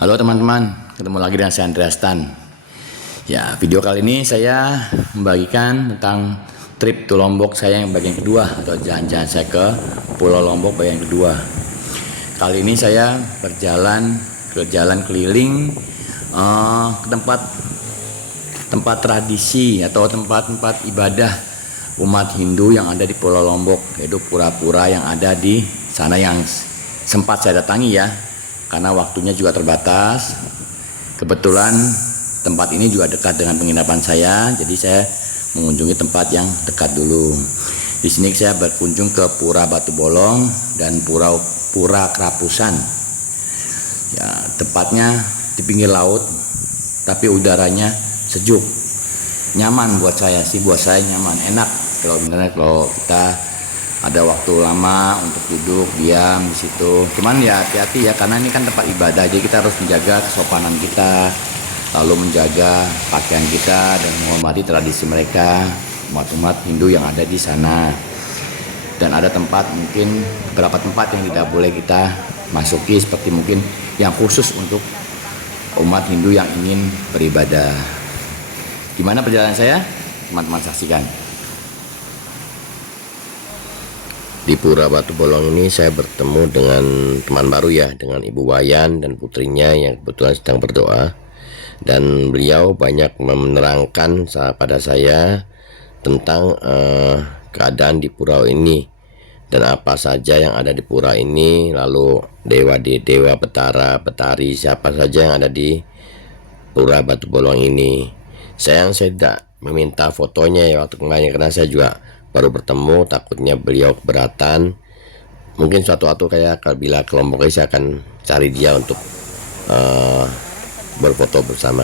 Halo teman-teman, ketemu lagi dengan saya Andreas Tan. Ya, video kali ini saya membagikan tentang trip to Lombok saya yang bagian kedua atau jalan-jalan saya ke Pulau Lombok bagian kedua. Kali ini saya berjalan ke jalan keliling ke tempat tradisi atau tempat-tempat ibadah umat Hindu yang ada di Pulau Lombok, yaitu pura-pura yang ada di sana yang sempat saya datangi ya, karena waktunya juga terbatas. Kebetulan tempat ini juga dekat dengan penginapan saya, jadi saya mengunjungi tempat yang dekat dulu. Di sini saya berkunjung ke Pura Batu Bolong dan Pura Kerapusan. Ya, tepatnya di pinggir laut, tapi udaranya sejuk, nyaman buat saya sih, buat saya nyaman, enak. Kalau kita ada waktu lama untuk duduk diam di situ. Cuman ya hati-hati ya, karena ini kan tempat ibadah, jadi kita harus menjaga kesopanan kita, lalu menjaga pakaian kita dan menghormati tradisi mereka, umat-umat Hindu yang ada di sana. Dan ada beberapa tempat yang tidak boleh kita masuki, seperti mungkin yang khusus untuk umat Hindu yang ingin beribadah. Gimana perjalanan saya? Teman-teman saksikan. Di Pura Batu Bolong ini saya bertemu dengan teman baru ya, dengan Ibu Wayan dan putrinya yang kebetulan sedang berdoa. Dan beliau banyak menerangkan pada saya tentang keadaan di pura ini dan apa saja yang ada di pura ini, lalu dewa petara, petari, siapa saja yang ada di Pura Batu Bolong ini. Sayang saya tidak meminta fotonya ya waktu kemarin, karena saya juga baru bertemu, takutnya beliau keberatan. Mungkin suatu waktu kayak bila ke Lombok saya akan cari dia untuk berfoto bersama.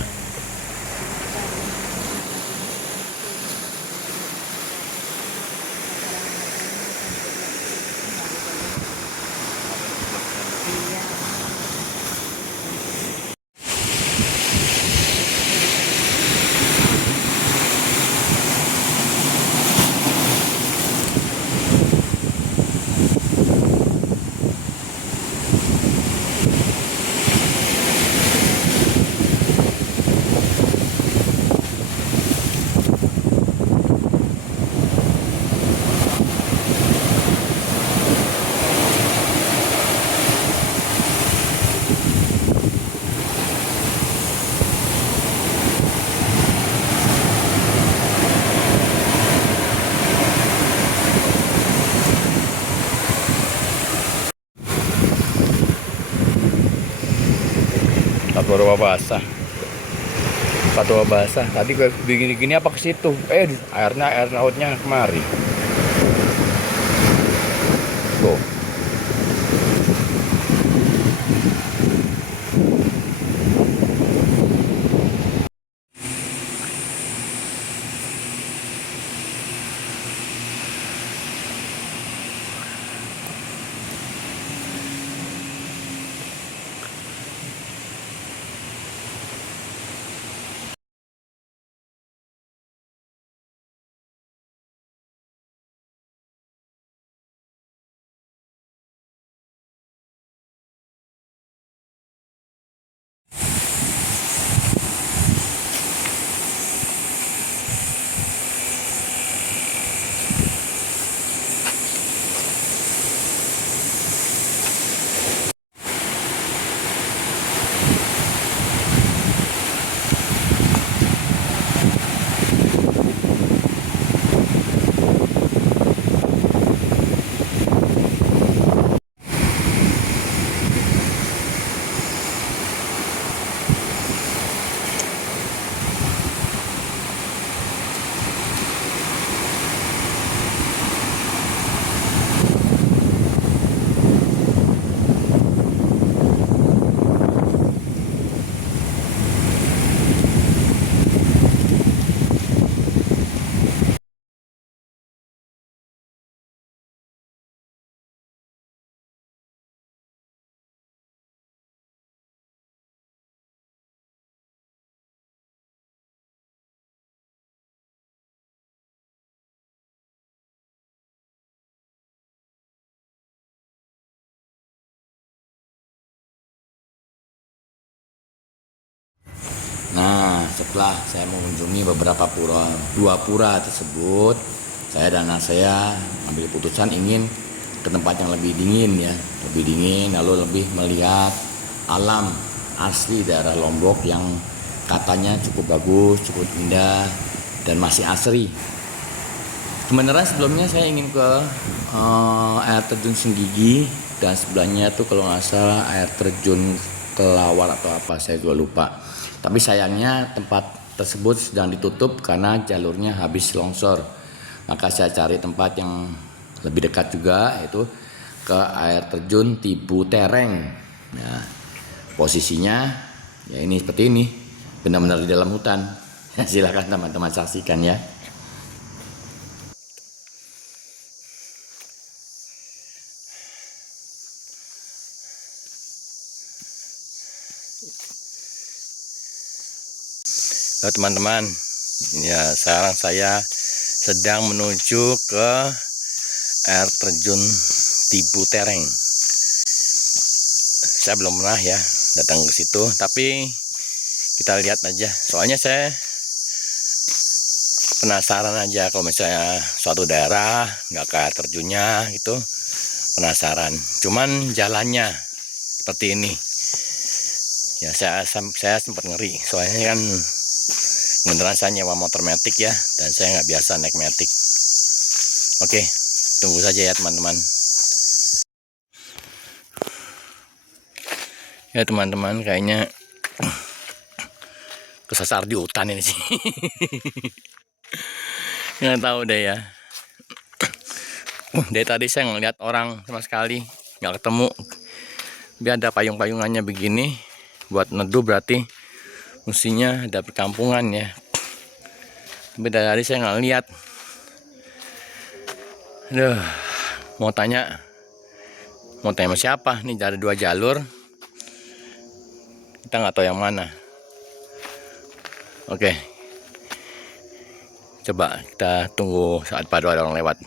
Pura basah, Pura basah. Tadi gue begini-gini apa ke situ? Air lautnya kemari. Tuh. Nah, setelah saya mengunjungi beberapa pura, dua pura tersebut, saya dan anak saya ambil keputusan ingin ke tempat yang lebih dingin ya, lebih dingin, lalu lebih melihat alam asli daerah Lombok yang katanya cukup bagus, cukup indah, dan masih asri. Sebenarnya sebelumnya saya ingin ke air terjun Senggigi, dan sebelahnya tuh kalau nggak salah air terjun Kelawar atau apa, saya juga lupa. Tapi sayangnya tempat tersebut sedang ditutup karena jalurnya habis longsor. Maka saya cari tempat yang lebih dekat juga, yaitu ke air terjun Tibu Tereng. Nah, posisinya ya ini seperti ini, benar-benar di dalam hutan. Silakan teman-teman saksikan ya. Halo teman-teman, ya sekarang saya sedang menuju ke air terjun Tibu Tereng. Saya belum pernah ya datang ke situ, tapi kita lihat aja. Soalnya saya penasaran aja kalau misalnya suatu daerah nggak ke air terjunnya gitu, penasaran. Cuman jalannya seperti ini. Ya saya sempat ngeri, soalnya kan beneran saya nyewa motor matic ya, dan saya nggak biasa naik matic. Oke, tunggu saja ya teman-teman. Ya teman-teman, kayaknya kesasar di hutan ini sih. Nggak tahu deh ya. Dari tadi saya ngeliat orang sama sekali nggak ketemu. Biar ada payung-payungannya begini buat neduh, berarti mestinya ada perkampungan ya. Tapi dari tadi saya nggak lihat. Aduh, mau tanya sama siapa? Nih dari dua jalur, kita nggak tahu yang mana. Oke, coba kita tunggu saat pada ada orang lewat.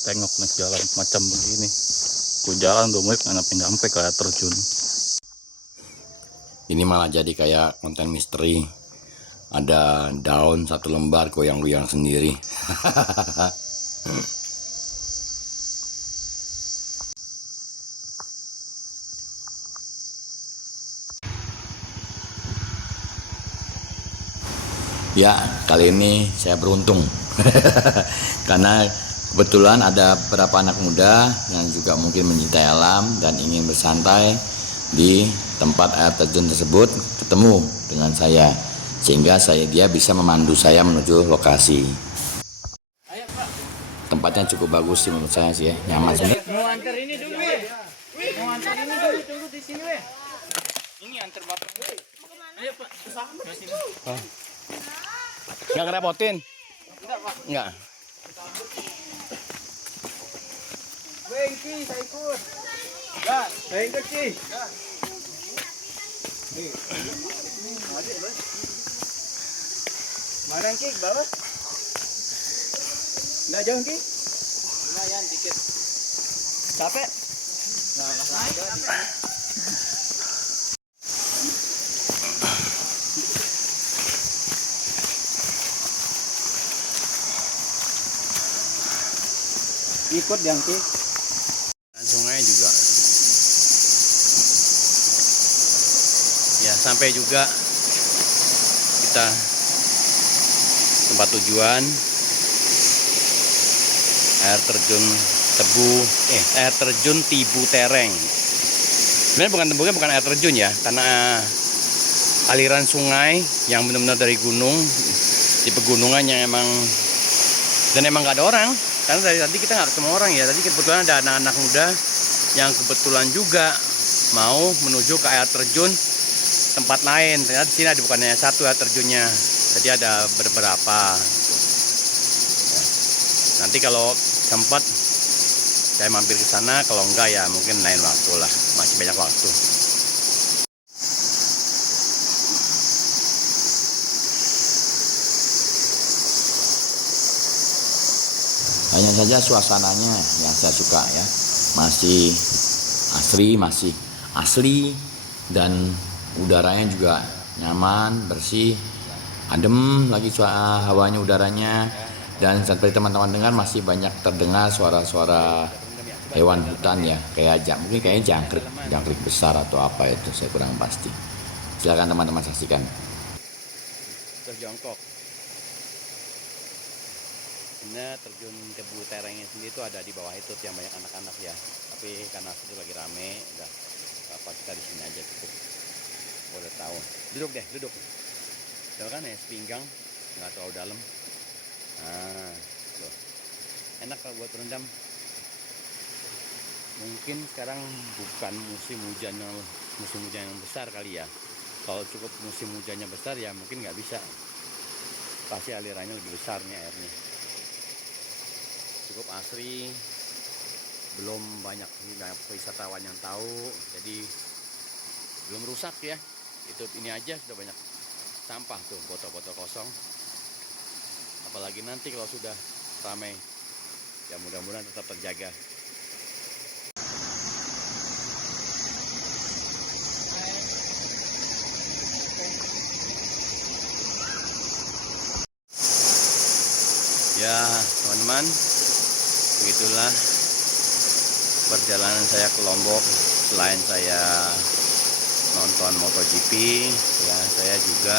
Tengok nih jalan macam begini. Ku jalan tuh murid sampai ke air terjun. Ini malah jadi kayak konten misteri. Ada daun satu lembar goyang-goyang sendiri. Ya, kali ini saya beruntung. Karena kebetulan ada beberapa anak muda yang juga mungkin mencintai alam dan ingin bersantai di tempat air terjun tersebut, ketemu dengan saya, sehingga dia bisa memandu saya menuju lokasi. Tempatnya cukup bagus sih menurut saya sih ya, nyaman sih. Mau antar ini dulu, mau antar ini dulu, tunggu di sini, weh. Ini antar bapak. Ayo Pak, ke sini. Nggak ngerepotin? Enggak Pak. Nggak. Wengki, saya ikut. Ya, saya ikut Ki. Mana Ki, bawah? Nggak jauh Ki? Lumayan dikit. Capek? Nah, ikut yang Ki. Dan sungai juga. Ya, sampai juga kita tempat tujuan air terjun Tibu Tereng. Sebenarnya bukan air terjun ya, karena aliran sungai yang benar-benar dari gunung, di pegunungan yang emang gak ada orang. Karena dari tadi kita nggak ketemu orang ya. Tadi kebetulan ada anak-anak muda yang kebetulan juga mau menuju ke air terjun tempat lain. Ternyata di sini ada bukannya satu air terjunnya, jadi ada beberapa. Ya. Nanti kalau sempat saya mampir ke sana, kalau enggak ya mungkin lain waktu lah, masih banyak waktu. Hanya saja suasananya yang saya suka ya, masih asli dan udaranya juga nyaman, bersih, adem lagi hawanya, udaranya. Dan seperti teman-teman dengar masih banyak terdengar suara-suara hewan hutan ya, mungkin kayaknya jangkrik besar atau apa itu, saya kurang pasti. Silakan teman-teman saksikan. Terus jongkok. Sebenarnya terjun Tebu Terengnya sendiri itu ada di bawah itu yang banyak anak-anak ya. Tapi karena itu lagi rame, udah apa kita di sini aja cukup. Udah tahu. Duduk deh, duduk. Coba kan ya, sepinggang, nggak terlalu dalam. Nah, tuh. Enak kalau buat berendam. Mungkin sekarang bukan musim hujan yang besar kali ya. Kalau cukup musim hujannya besar ya mungkin nggak bisa. Pasti alirannya lebih besar nih airnya. Cukup asri, belum banyak wisatawan yang tahu, jadi belum rusak ya. Ini aja sudah banyak sampah tuh, botol-botol kosong. Apalagi nanti kalau sudah ramai, ya mudah-mudahan tetap terjaga. Ya teman-teman, begitulah perjalanan saya ke Lombok. Selain saya nonton MotoGP ya, saya juga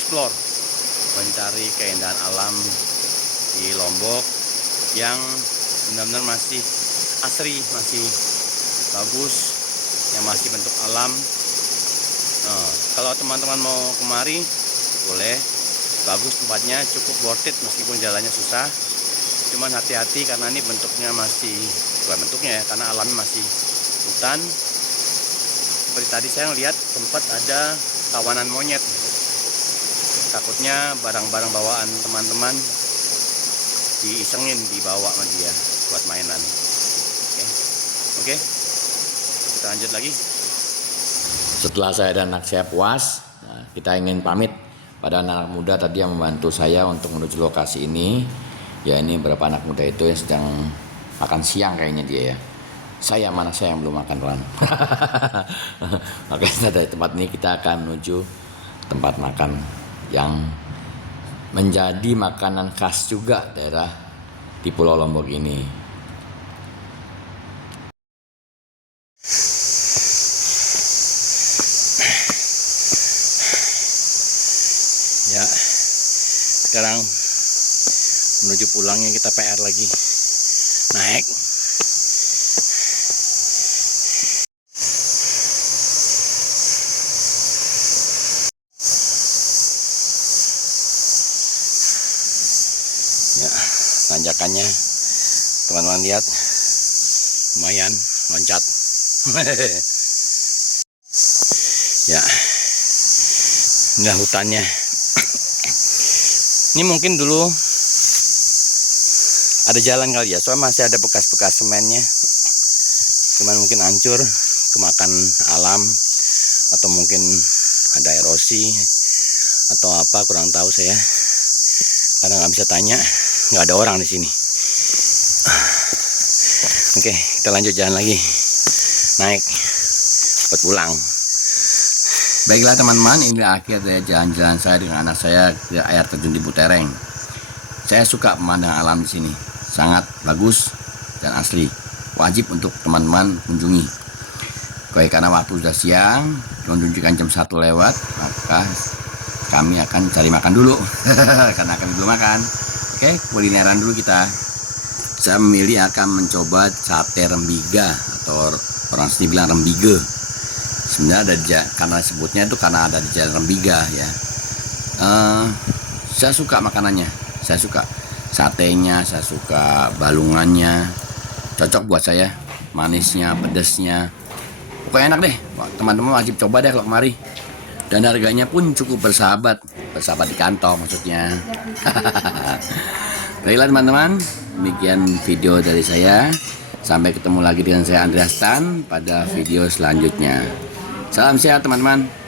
explore, mencari keindahan alam di Lombok yang benar-benar masih asri, masih bagus, yang masih bentuk alam. Kalau teman-teman mau kemari boleh, bagus tempatnya, cukup worth it meskipun jalannya susah. Cuman hati-hati karena ini bentuknya masih, bukan bentuknya ya, karena alamnya masih hutan. Seperti tadi saya lihat sempat ada kawanan monyet. Takutnya barang-barang bawaan teman-teman diisengin, dibawa sama dia buat mainan. Oke. Kita lanjut lagi. Setelah saya dan anak saya puas, kita ingin pamit pada anak muda tadi yang membantu saya untuk menuju lokasi ini. Ya, ini beberapa anak muda itu yang sedang makan siang kayaknya dia ya. Saya yang belum makan, Ron. Makanya dari tempat ini kita akan menuju tempat makan yang menjadi makanan khas juga daerah di Pulau Lombok ini. Ya, sekarang menuju pulangnya kita PR lagi. Naik. Ya, tanjakannya teman-teman lihat, lumayan loncat. Ya, inilah hutannya. Ini mungkin dulu ada jalan kali ya, soalnya masih ada bekas-bekas semennya. Cuman mungkin hancur kemakan alam, atau mungkin ada erosi atau apa, kurang tahu saya. Karena nggak bisa tanya, nggak ada orang di sini. Oke, kita lanjut jalan lagi, naik buat pulang. Baiklah teman-teman, inilah akhir dari jalan-jalan saya dengan anak saya ke air terjun Tebu Tereng. Saya suka pemandangan alam di sini, sangat bagus dan asli. Wajib untuk teman-teman kunjungi. Karena waktu sudah siang, menunjukkan jam 1 lewat, maka kami akan cari makan dulu. Karena kami belum makan. Oke, kulineran dulu kita. Saya memilih akan mencoba sate rembiga atau atau orang sini bilang rembige. Sebenarnya ada karena sebutnya itu karena ada di Jalan Rembiga ya. Saya suka makanannya, saya suka satenya, saya suka balungannya, cocok buat saya, manisnya, pedesnya, pokoknya enak deh. Wah, teman-teman wajib coba deh kalau kemari. Dan harganya pun cukup bersahabat di kantong maksudnya. Baiklah teman-teman, demikian video dari saya. Sampai ketemu lagi dengan saya Andreas Tan pada video selanjutnya. Salam sehat teman-teman.